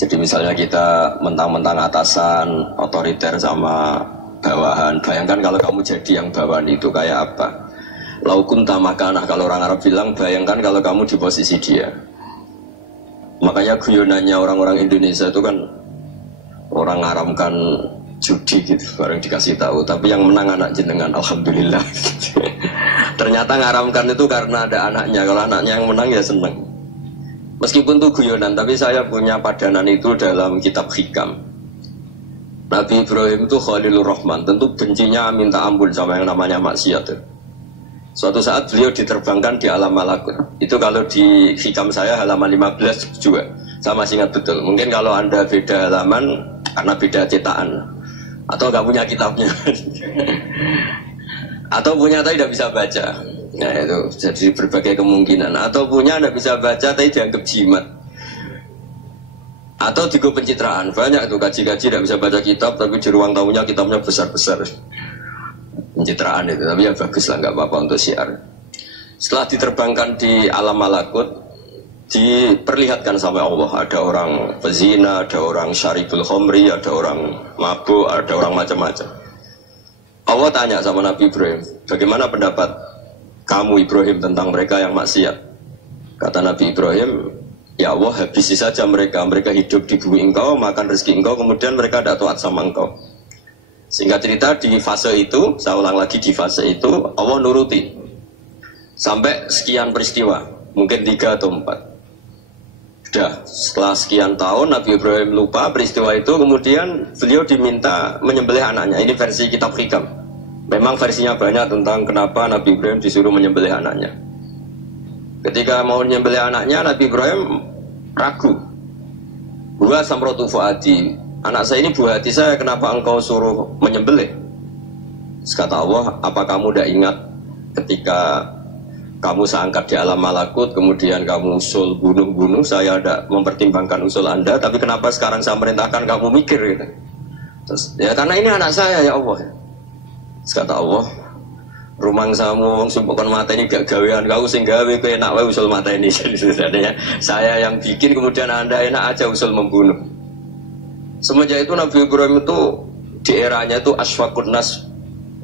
Jadi misalnya kita mentang-mentang atasan, otoriter sama bawahan. Bayangkan kalau kamu jadi yang bawahan itu kayak apa? Laukun tamakanah, kalau orang Arab bilang, bayangkan kalau kamu di posisi dia. Makanya guyonannya orang-orang Indonesia itu kan orang ngaramkan judi gitu, bareng dikasih tahu. Tapi yang menang anak jenengan, alhamdulillah. Ternyata ngaramkan itu karena ada anaknya. Kalau anaknya yang menang ya seneng. Meskipun itu guyonan, tapi saya punya padanan itu dalam kitab hikam. Nabi Ibrahim itu Khalilur Rahman, tentu bencinya minta ampun sama yang namanya maksiat. Suatu saat beliau diterbangkan di alam malakut. Itu kalau di hikam saya halaman 15 juga. Saya masih ingat betul. Mungkin kalau Anda beda halaman karena beda cetakan. Atau nggak punya kitabnya. Atau punya tapi tidak bisa baca. Nah itu jadi berbagai kemungkinan. Atau punya tidak bisa baca tapi dianggap jimat. Atau digo pencitraan. Banyak tuh kaji-kaji tidak bisa baca kitab tapi di ruang tamunya kitabnya besar-besar. Pencitraan itu, tapi ya bagus lah, nggak apa-apa untuk syiar. Setelah diterbangkan di alam malakut, diperlihatkan sama Allah, ada orang pezina, ada orang syaribul khomri, ada orang mabuk, ada orang macam-macam. Allah tanya sama Nabi Ibrahim, bagaimana pendapat kamu Ibrahim tentang mereka yang maksiat? Kata Nabi Ibrahim, ya Allah habisi saja mereka hidup di bumi engkau, makan rezeki engkau, kemudian mereka tidak taat sama engkau. Singkat cerita di fase itu, saya ulang lagi di fase itu, Allah nuruti sampai sekian peristiwa, mungkin 3 atau 4. Sudah, setelah sekian tahun Nabi Ibrahim lupa peristiwa itu, kemudian beliau diminta menyembelih anaknya. Ini versi kitab hikam. Memang versinya banyak tentang kenapa Nabi Ibrahim disuruh menyembelih anaknya. Ketika mau menyembelih anaknya, Nabi Ibrahim ragu. Huwa samratu fuadi, anak saya ini buah hati saya, kenapa engkau suruh menyembelih? Kata Allah, apa kamu tidak ingat ketika kamu saya angkat di alam malakut, kemudian kamu usul bunuh-bunuh, saya tidak mempertimbangkan usul anda, tapi kenapa sekarang saya merintahkan kamu mikir gitu? Terus, ya karena ini anak saya ya Allah. Kata Allah, rumang samu sumpahkan mata ini gak gawean kau sing gawe kowe enak wae usul mata ini. Jadi saya yang bikin, kemudian anda enak aja usul membunuh. Semenjak itu Nabi Ibrahim itu di eranya itu asfaqun nas,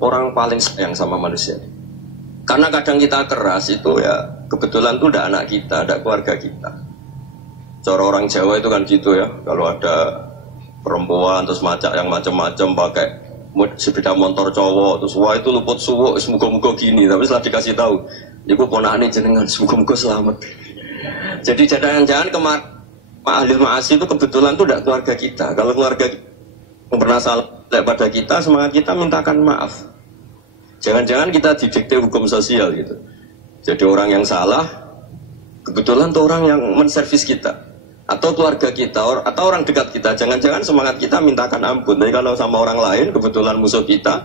orang paling sayang sama manusia. Karena kadang kita keras itu ya kebetulan itu udah anak kita, ada keluarga kita. Cara orang Jawa itu kan gitu ya, kalau ada perempuan terus macak yang macam-macam pakai sepeda motor cowok terus wah itu luput suwuk, semoga-moga gini. Tapi setelah dikasih tahu, iku ponakane jenengan, semoga-moga selamat. Jadi jangan-jangan kemarin ahli ma'asi itu kebetulan itu tidak keluarga kita. Kalau keluarga yang pernah salah pada kita, semangat kita mintakan maaf. Jangan-jangan kita didikte hukum sosial gitu. Jadi orang yang salah kebetulan itu orang yang menservis kita, atau keluarga kita, atau orang dekat kita. Jangan-jangan semangat kita mintakan ampun. Tapi kalau sama orang lain kebetulan musuh kita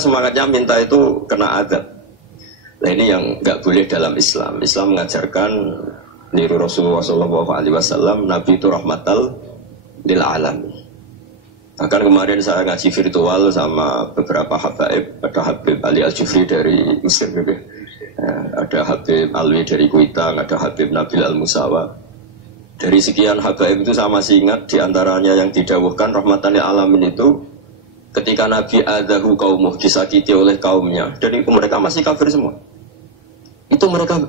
semangatnya minta itu kena adab. Nah ini yang nggak boleh dalam Islam. Islam mengajarkan niru Rasulullah SAW, Nabi itu rahmatal lil alamin. Bahkan kemarin saya ngaji virtual sama beberapa habaib, ada Habib Ali Al-Jufri dari Mesir, ada Habib Alwi dari Kuitang, ada Habib Nabil Al-Musawa. Dari sekian habaib itu saya masih ingat diantaranya yang didawuhkan rahmatan lil alamin itu ketika Nabi adahu kaumuh, disakiti oleh kaumnya, dan itu mereka masih kafir semua. Itu mereka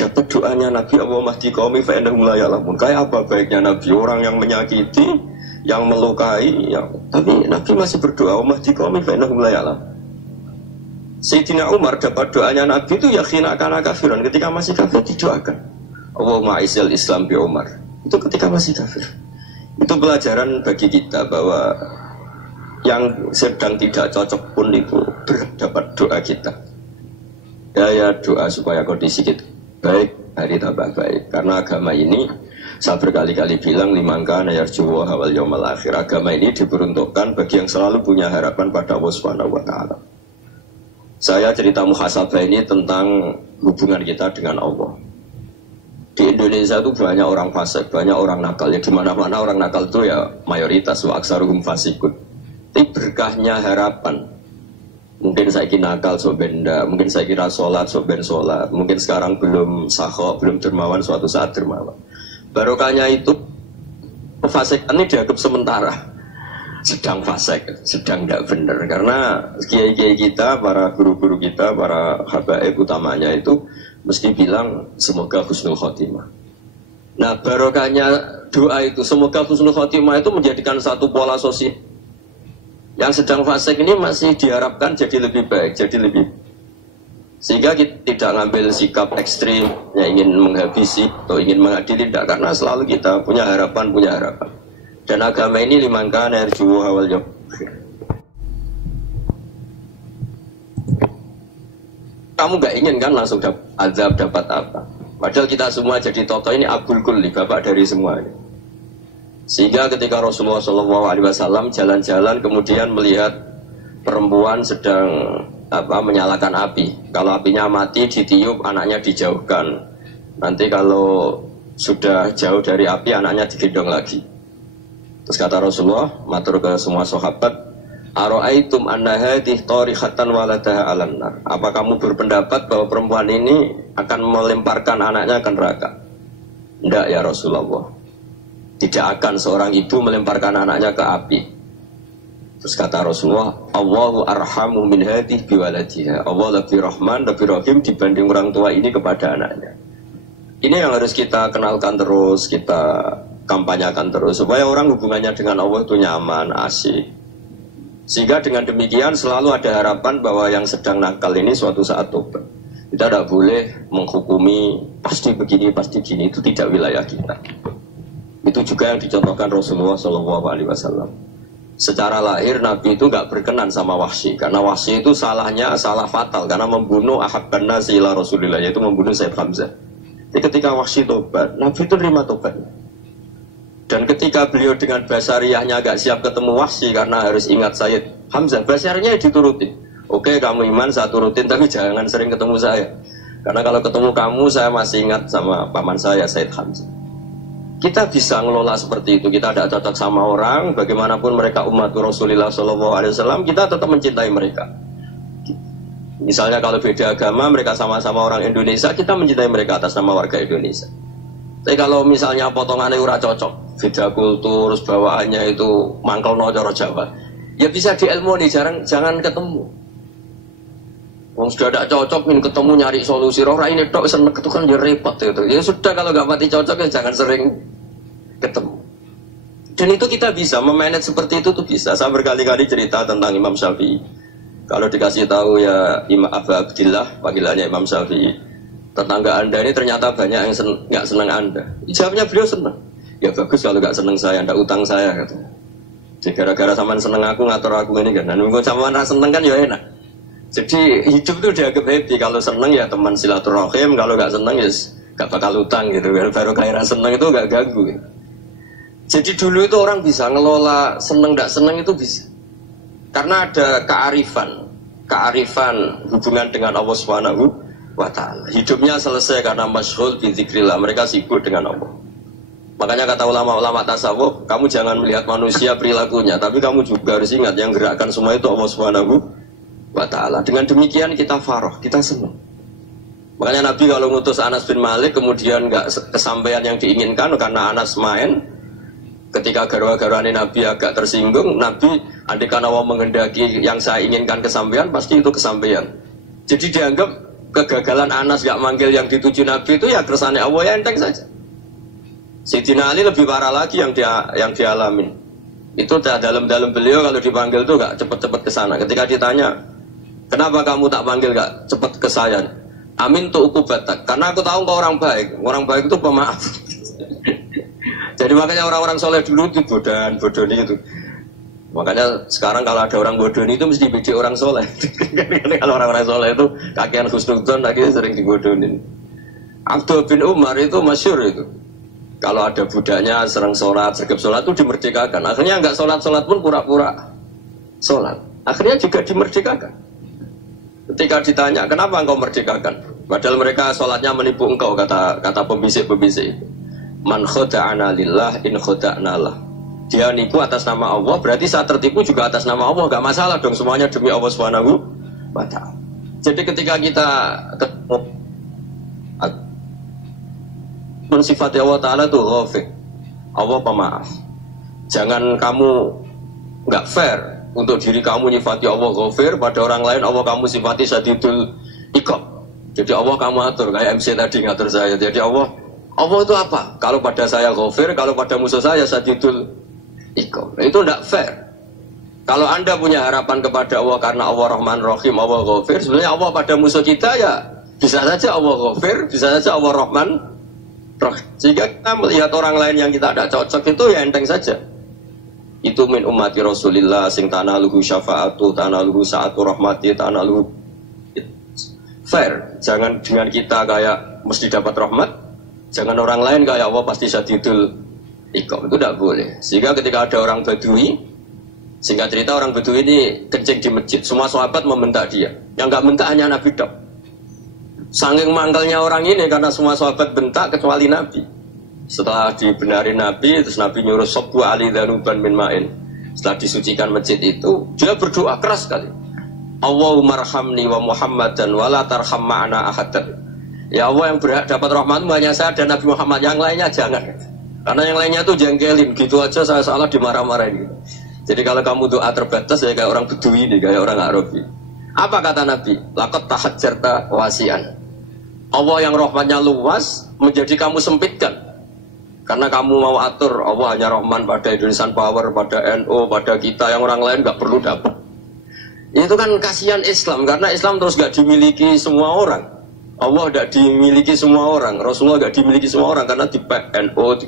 dapat doanya Nabi, Allah mahdi qaumi fa innahum la ya'lamun. Kayak apa baiknya Nabi, orang yang menyakiti, yang melukai, tapi Nabi masih berdoa, Allah mahdi qaumi fa innahum la ya'lamun. Sayyidina Umar dapat doanya Nabi itu yakhina kana kafiran, ketika masih kafir didoakan, Allahumma a'izzal Islam bi Umar. Itu ketika masih kafir. Itu pelajaran bagi kita bahwa yang sedang tidak cocok pun itu berdapat doa kita. Ya doa supaya kondisi kita baik, hari tambah baik. Karena agama ini, saya berkali-kali bilang, limangka nayarjuwa hawal yawmal akhir. Agama ini diperuntukkan bagi yang selalu punya harapan pada Allah Subhanahu wa Ta'ala. Saya cerita muhasabah ini tentang hubungan kita dengan Allah. Di Indonesia itu banyak orang fasik, banyak orang nakal. Ya di mana-mana orang nakal itu ya mayoritas, wa aksaruhum fasikun. Tapi berkahnya harapan. Mungkin saya kira nakal sobenda, mungkin saya kira sholat soben sholat, mungkin sekarang belum sakho, belum dermawan, suatu saat dermawan. Barokahnya itu Kefasikan ini dianggap sementara, sedang fasik, sedang tidak benar. Karena kiai-kiai kita, para guru-guru kita, para habaib utamanya itu mesti bilang semoga husnul khotimah. Nah barokahnya doa itu semoga husnul khotimah itu menjadikan satu pola sosial. Yang sedang fasik ini masih diharapkan jadi lebih baik, jadi lebih, sehingga kita tidak ngambil sikap ekstrim yang ingin menghabisi atau ingin mengadili, tidak, karena selalu kita punya harapan. Dan agama ini liman kana yarju wal yawm. Kamu nggak ingin kan langsung dapat azab, dapat apa? Padahal kita semua jadi tokoh ini abul kulli, bapak dari semua ini. Sehingga ketika Rasulullah SAW jalan-jalan kemudian melihat perempuan sedang menyalakan api. Kalau apinya mati ditiup, anaknya dijauhkan. Nanti kalau sudah jauh dari api, anaknya digendong lagi. Terus kata Rasulullah, matur ke semua sahabat, Aro'aitum anna hadih tarihatan waladaha alan nar. Apa kamu berpendapat bahwa perempuan ini akan melemparkan anaknya ke neraka? Tidak ya Rasulullah. Tidak akan seorang ibu melemparkan anaknya ke api. Terus kata Rasulullah, Allahu arhamu min hadih biwaladiha. Allah lebih rahman, lebih rahim dibanding orang tua ini kepada anaknya. Ini yang harus kita kenalkan terus, kita kampanyakan terus, supaya orang hubungannya dengan Allah itu nyaman, asik. Sehingga dengan demikian selalu ada harapan bahwa yang sedang nakal ini suatu saat tobat. Kita tidak boleh menghukumi pasti begini, pasti gini, itu tidak wilayah kita. Itu juga yang dicontohkan Rasulullah SAW. Secara lahir Nabi itu nggak berkenan sama Wahsy, karena Wahsy itu salahnya salah fatal, karena membunuh ahabban nasi ila Rasulillah, yaitu membunuh Sayyid Hamzah. Jadi ketika Wahsy tobat, Nabi itu terima tobatnya. Dan ketika beliau dengan basariyahnya agak siap ketemu Wahsy karena harus ingat Sayyid Hamzah, basariyahnya dituruti. Oke, kamu iman, saya turutin, tapi jangan sering ketemu saya. Karena kalau ketemu kamu, saya masih ingat sama paman saya, Sayyid Hamzah. Kita bisa ngelola seperti itu. Kita tidak cocok sama orang, bagaimanapun mereka umat Rasulullah SAW, kita tetap mencintai mereka. Misalnya kalau beda agama, mereka sama-sama orang Indonesia, kita mencintai mereka atas nama warga Indonesia. Tapi kalau misalnya potongannya ura cocok, beda kultur, bawaannya itu mangkel no coro Jawa, ya bisa diilmoni, jangan ketemu. Wong sudah tidak cocok, ingin ketemu nyari solusi. Roh ini tok seneng itu kan ya repot itu. Ya sudah kalau nggak mati cocok ya jangan sering ketemu. Dan itu kita bisa memanage seperti itu tuh bisa. Saya berkali-kali cerita tentang Imam Syafi'i. Kalau dikasih tahu ya Imam Abu Abdillah, panggilannya Imam Syafi'i, tetangga anda ini ternyata banyak yang nggak senang anda. Jawabnya beliau senang. Ya bagus kalau nggak senang saya, ndak utang saya katanya. Jadi gara-gara sama seneng aku ngatur aku ini kan. Dan nunggu sama seneng kan ya enak. Jadi hidup itu dianggap happy. Kalau seneng ya teman silaturahim, kalau nggak seneng ya nggak bakal utang gitu. Baru kairan seneng itu nggak ganggu. Gitu. Jadi dulu itu orang bisa ngelola seneng nggak seneng itu bisa. Karena ada kearifan hubungan dengan Allah Subhanahu wa Ta'ala. Hidupnya selesai karena masyhul bi dzikrillah. Mereka sibuk dengan Allah. Makanya kata ulama-ulama tasawuf, kamu jangan melihat manusia perilakunya, tapi kamu juga harus ingat yang gerakkan semua itu Allah Subhanahu wa Ta'ala. Dengan demikian kita farah, kita senang. Makanya Nabi kalau ngutus Anas bin Malik kemudian nggak kesampaian yang diinginkan karena Anas main, ketika garwa-garwani Nabi agak tersinggung, Nabi andaikan Allah menghendaki yang saya inginkan kesampaian, pasti itu kesampaian. Jadi dianggap kegagalan Anas nggak manggil yang dituju Nabi itu ya kersane Allah, ya enteng saja. Sayyidina Ali lebih parah lagi yang dialami. Itu dalam beliau kalau dipanggil tuh nggak cepet-cepet ke sana. Ketika ditanya, kenapa kamu tak panggil gak cepat ke saya? Amin tuh ukubatak. Karena aku tahu kau orang baik. Orang baik itu pemaaf. Jadi makanya orang-orang soleh dulu itu bodoh itu. Makanya sekarang kalau ada orang bodoh itu mesti beda orang soleh. Kalau orang-orang soleh itu kakian khusnudon lagi sering dibodohin. Abdul bin Umar itu masyhur itu. Kalau ada budaknya sering sholat, sergap sholat itu dimerdekakan. Akhirnya nggak sholat pun pura-pura sholat. Akhirnya juga dimerdekakan. Ketika ditanya, kenapa engkau merdekakan? Padahal mereka sholatnya menipu engkau, kata pembisik-pembisik itu. Man khoda'ana lillah in khoda'na lah. Dia nipu atas nama Allah, berarti saat tertipu juga atas nama Allah. Gak masalah dong, semuanya demi Allah Subhanahu wa Ta'ala. Jadi ketika kita ketemu sifat Allah Ta'ala itu ghafir, Allah pemaaf. Jangan kamu nggak fair untuk diri kamu nyifati Allah ghafir, pada orang lain Allah kamu sifati syadidul iqab. Jadi Allah kamu atur kayak MC tadi ngatur saya. Jadi Allah itu apa? Kalau pada saya ghafir, kalau pada musuh saya syadidul iqab. Nah, itu tidak fair. Kalau Anda punya harapan kepada Allah karena Allah Rahman Rahim, Allah ghafir, sebenarnya Allah pada musuh kita ya bisa saja Allah ghafir, bisa saja Allah Rahman Rahim. Jika kita melihat orang lain yang kita tidak cocok itu ya enteng saja. Itu min ummati Rasulillah sing tanaluhu syafa'atu, tanaluhu sa'atu rahmati, tanaluhu fair. Jangan dengan kita kayak mesti dapat rahmat, jangan orang lain kayak Allah pasti syadidul iqab. Itu tidak boleh. Sehingga ketika ada orang Badui, singkat cerita orang Badui ini kencing di masjid, semua sahabat membentak dia. Yang nggak bentak hanya Nabi dok. Saking mangkalnya orang ini karena semua sahabat bentak kecuali Nabi. Setelah dibenarin Nabi, terus Nabi nyuruh Sobu Ali Danuban min Ma'in. Setelah disucikan masjid itu, dia berdoa keras sekali. Allahumma arhamni wa Muhammadan wa la tarham ma'ana ahadan. Ya Allah, yang berhak dapat rahmatmu hanya saya dan Nabi Muhammad, yang lainnya jangan. Karena yang lainnya tuh jengkelin, gitu aja saya salah dimarah-marahin gitu. Jadi kalau kamu doa terbatas ya kayak orang Bedui nih, kayak orang Arabi. Apa kata Nabi? Laqad tahajjarta wasian. Allah yang rahmatnya luas menjadi kamu sempitkan. Karena kamu mau atur Allah hanya Rahman pada Indonesian Power, pada NU, pada kita, yang orang lain nggak perlu dapat. Itu kan kasihan Islam, karena Islam terus nggak dimiliki semua orang. Allah nggak dimiliki semua orang, Rasulullah nggak dimiliki semua orang, karena di NU, di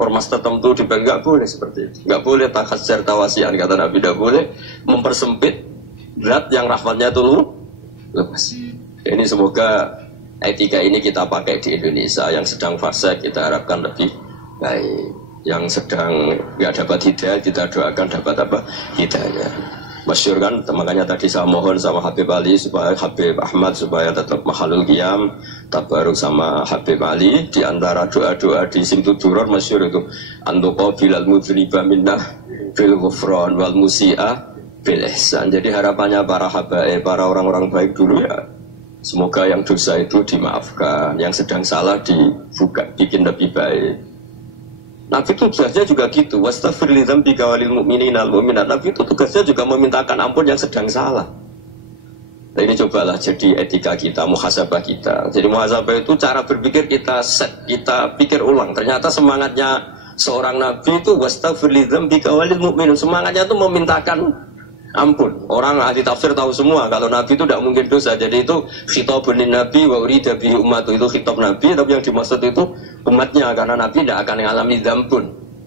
ormas tertentu, di nggak boleh seperti itu. Nggak boleh takhasyar tawasian, kata Nabi, nggak boleh mempersempit berat yang rahmatnya itu lepas. Ini semoga etika ini kita pakai di Indonesia. Yang sedang fase kita harapkan lebih baik, yang sedang nggak dapat hidayah kita doakan dapat apa hidayah. Masyhur kan, makanya tadi saya mohon sama Habib Ali supaya Habib Ahmad supaya tetap mahalul qiyam tabaruk sama Habib Ali. Di antara doa-doa di Simtud Duror masyhur itu antuqa bilal mudhriba minnah bil ghufran wal musi'ah bil ihsan. Jadi harapannya para habaib, para orang-orang baik dulu ya, semoga yang dosa itu dimaafkan, yang sedang salah dibuka, bikin lebih baik. Nabi itu tugasnya juga gitu. Wastaghfir li dzambika walil mu'minina wal mu'minat. Nabi itu tugasnya juga memintakan ampun yang sedang salah. Nah, ini cobalah jadi etika kita, muhasabah kita. Jadi muhasabah itu cara berpikir kita set, kita pikir ulang. Ternyata semangatnya seorang Nabi itu wastaghfir li dzambika walil mu'minin. Semangatnya itu memintakan ampun. Orang ahli tafsir tahu semua kalau Nabi itu tidak mungkin dosa. Jadi itu khitabun Nabi wa urida bihi ummatu, itu khitab Nabi, tapi yang dimaksud itu umatnya, karena Nabi tidak akan mengalami dzambun,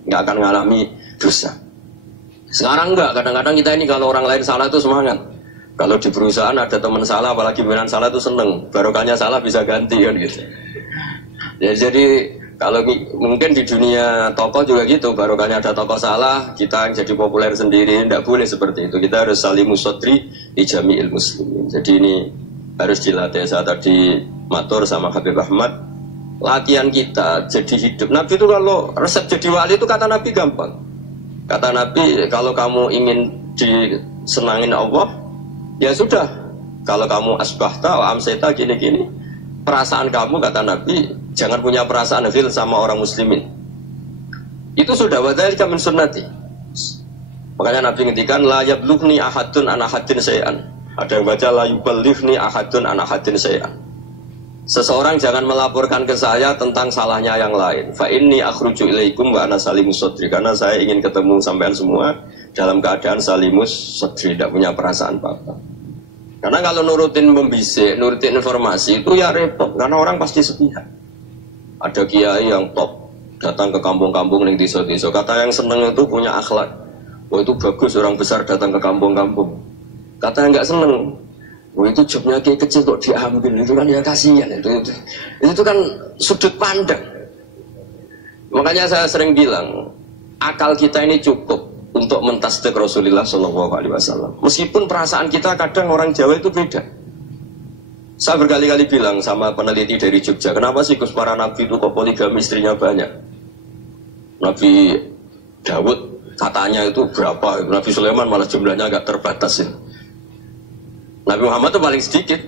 nggak akan mengalami dosa. Sekarang enggak, kadang-kadang kita ini kalau orang lain salah itu semangat. Kalau di perusahaan ada teman salah, apalagi pimpinan salah itu seneng, barokahnya salah bisa ganti kan gitu. Ya, jadi kalau mungkin di dunia tokoh juga gitu, barokahnya ada tokoh salah, kita yang jadi populer sendiri, tidak boleh seperti itu. Kita harus salimus sodri di jami'il muslimin. Jadi ini harus dilatih. Saya tadi matur sama Habib Ahmad, latihan kita jadi hidup. Nabi itu kalau resep jadi wali itu kata Nabi gampang. Kata Nabi, kalau kamu ingin disenangin Allah, ya sudah. Kalau kamu asbahta, amseta, gini-gini, perasaan kamu, kata Nabi, jangan punya perasaan hafil sama orang muslimin. Itu sudah wadhalika min sunnati. Makanya Nabi ngendikan la yablughni ahadun an ahadin syai'an. Ada yang baca la yuballighni ahadun an ahadin syai'an. Seseorang jangan melaporkan ke saya tentang salahnya yang lain. Fa inni akhruju ilaikum wa ana salimus sadri. Karena saya ingin ketemu sampean semua dalam keadaan salimus sadri, tidak punya perasaan apa-apa. Karena kalau nurutin membisik, nurutin informasi itu ya repot, karena orang pasti sepihak. Ada kiai yang top datang ke kampung-kampung ning desa-desa. Kata yang seneng itu punya akhlak. Wah, itu bagus orang besar datang ke kampung-kampung. Kata yang nggak seneng, wah, itu jobnya kiai kecil kok diambil, itu kan ya kasihan itu kan sudut pandang. Makanya saya sering bilang, akal kita ini cukup untuk mentasdik Rasulullah SAW. Meskipun perasaan kita kadang orang Jawa itu beda. Saya berkali-kali bilang sama peneliti dari Jogja, kenapa sih Gus para nabi itu kok poligami istrinya banyak? Nabi Dawud katanya itu berapa? Nabi Sulaiman malah jumlahnya agak terbatas ini. Nabi Muhammad itu paling sedikit.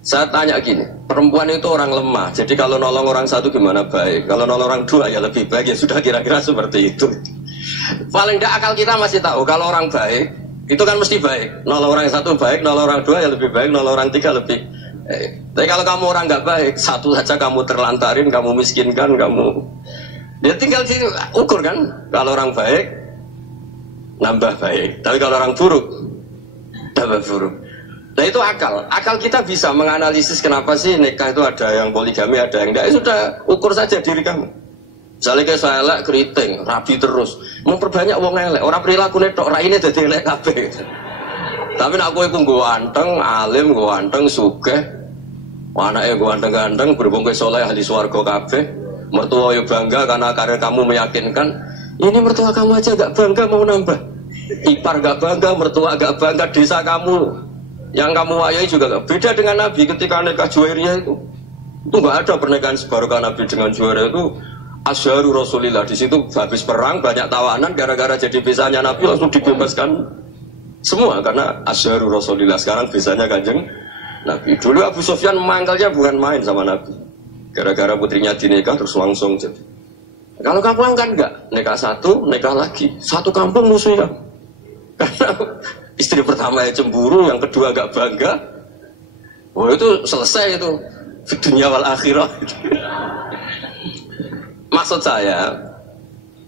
Saya tanya gini, perempuan itu orang lemah. Jadi kalau nolong orang satu gimana baik? Kalau nolong orang dua ya lebih baik. Ya sudah kira-kira seperti itu. Paling tidak akal kita masih tahu kalau orang baik itu kan mesti baik. Nolong orang satu baik, nolong orang dua ya lebih baik, nolong orang tiga lebih baik. Tapi kalau kamu orang nggak baik, satu saja kamu terlantarin, kamu miskinkan, kamu ya tinggal ukur kan. Kalau orang baik nambah baik, tapi kalau orang buruk tambah buruk. Nah itu akal. Akal kita bisa menganalisis kenapa sih nikah itu ada yang poligami, ada yang enggak. Ya sudah, ukur saja diri kamu. Misalnya kayak saya elek keriting, rabi terus, memperbanyak wong elek. Orang perilaku netok, raine dadi elek kabeh. Tapi nak kowe ku ganteng, alim, ganteng, sugih. Anake ganteng-ganteng, berhubung kowe saleh ahli swarga kabeh. Mertua yo bangga karena karir kamu meyakinkan. Ini mertua kamu aja enggak bangga mau nambah. Ipar enggak bangga, mertua enggak bangga, desa kamu yang kamu wayai juga gak beda dengan Nabi ketika nikah Juwairiyah itu nggak ada pernikahan sebarokah Nabi dengan Juwairiyah itu asyaru Rasulillah. Di situ habis perang banyak tawanan gara-gara jadi bisanya Nabi langsung dibebaskan semua karena asyaru Rasulillah. Sekarang bisanya Kanjeng Nabi. Dulu Abu Sufyan memangkalnya bukan main sama Nabi gara-gara putrinya dinikah terus langsung jadi. Kalau kamu kan enggak nikah satu nikah lagi satu kampung musuhnya karena istri pertama ya cemburu, yang kedua agak bangga. Wah itu selesai itu dunia wal akhirah. Maksud saya,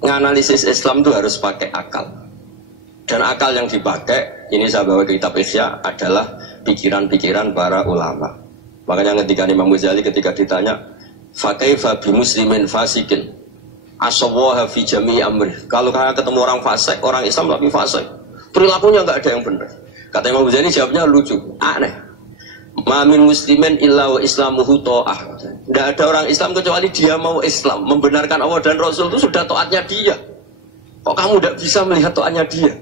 menganalisis Islam itu harus pakai akal. Dan akal yang dipakai, ini saya bawa ke kitab Ihya, adalah pikiran-pikiran para ulama. Makanya ketika Imam Ghazali ketika ditanya, fakaifa bi muslimin fasikin asawaha fi jami'i amri. Kalau kalian ketemu orang fasik, orang Islam tapi fasik, perilakunya nggak ada yang benar. Kata Imam Ghazali jawabnya lucu, aneh. Mamin muslimin illa wa islamuhu ta'ah. Tidak ada orang Islam kecuali dia mau Islam, membenarkan Allah dan Rasul itu sudah taatnya dia. Kok kamu tidak bisa melihat taatnya dia?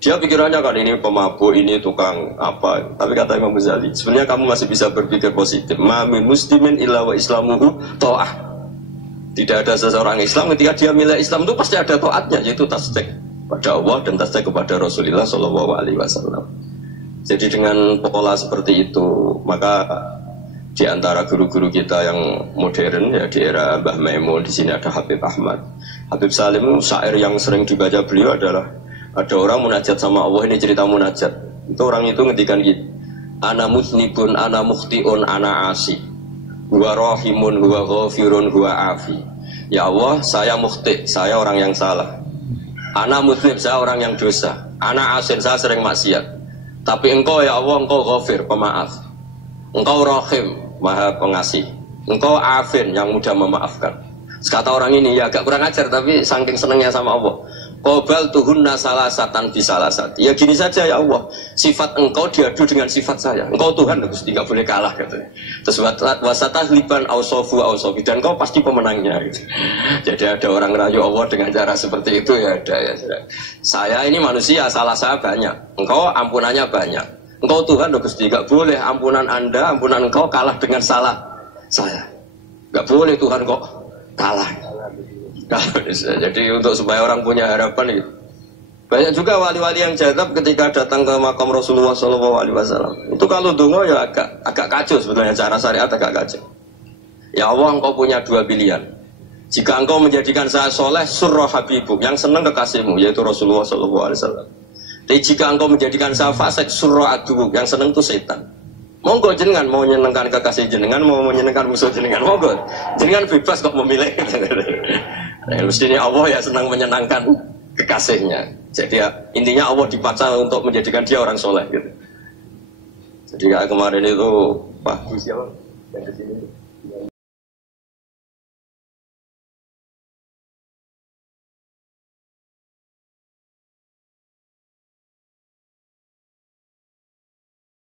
Dia pikirannya kan ini pemabuk, ini tukang apa. Tapi kata Imam Ghazali, sebenarnya kamu masih bisa berpikir positif. Mamin muslimin illa wa islamuhu ta'ah. Tidak ada seseorang Islam ketika dia milih Islam itu pasti ada taatnya, yaitu tasdik pada Allah dan tasdik kepada Rasulullah Shallallahu Alaihi Wasallam. Jadi dengan pola seperti itu, maka di antara guru-guru kita yang modern ya di era Mbah Maimun, di sini ada Habib Ahmad, Habib Salim. Syair yang sering dibaca beliau adalah ada orang munajat sama Allah. Ini cerita munajat. Itu orang itu ngedikan gitu, ana mutnibun, ana mukhtiun, ana asi, huwa rahimun, huwa ghafirun, huwa afi. Ya Allah, saya mukhti, saya orang yang salah. Ana mutnib, saya orang yang dosa. Ana asin, saya sering maksiat. Tapi engkau ya Allah, engkau ghafir, pemaaf. Engkau rahim, maha pengasih. Engkau afin, yang mudah memaafkan. Kata orang ini ya agak kurang ajar, tapi saking senengnya sama Allah. Qobal tuhunna salasatan bisalasat. Ya gini saja ya Allah, sifat engkau diadu dengan sifat saya. Engkau Tuhan, Gusti, tidak boleh kalah katanya. Terus wasatahliban ausofu ausofi, dan engkau pasti pemenangnya gitu. Jadi ada orang rayu Allah dengan cara seperti itu ya ada ya. Saya ini manusia, salah saya banyak. Engkau ampunannya banyak. Engkau Tuhan, Gusti, tidak boleh ampunan Anda, ampunan engkau kalah dengan salah saya. Tidak boleh Tuhan kok kalah. Jadi untuk supaya orang punya harapan gitu. Banyak juga wali-wali yang jadab ketika datang ke makam Rasulullah SAW. Itu kalau dungo ya agak kacau sebetulnya, cara syariat agak kacau. Ya Allah, engkau punya dua pilihan. Jika engkau menjadikan saya soleh, surah habibuk, yang senang kekasihmu, yaitu Rasulullah SAW. Tapi jika engkau menjadikan saya fasik, surah adubuk, yang senang itu setan. Monggo jenengan mau menyenangkan kekasih jenengan, mau menyenangkan musuh jenengan, monggo. Jenengan bebas kok memilih. Nah, mestinya Allah ya senang menyenangkan kekasihnya. Jadi ya, intinya Allah dipaksa untuk menjadikan dia orang soleh gitu. Jadi kayak kemarin itu Pak siapa yang kesini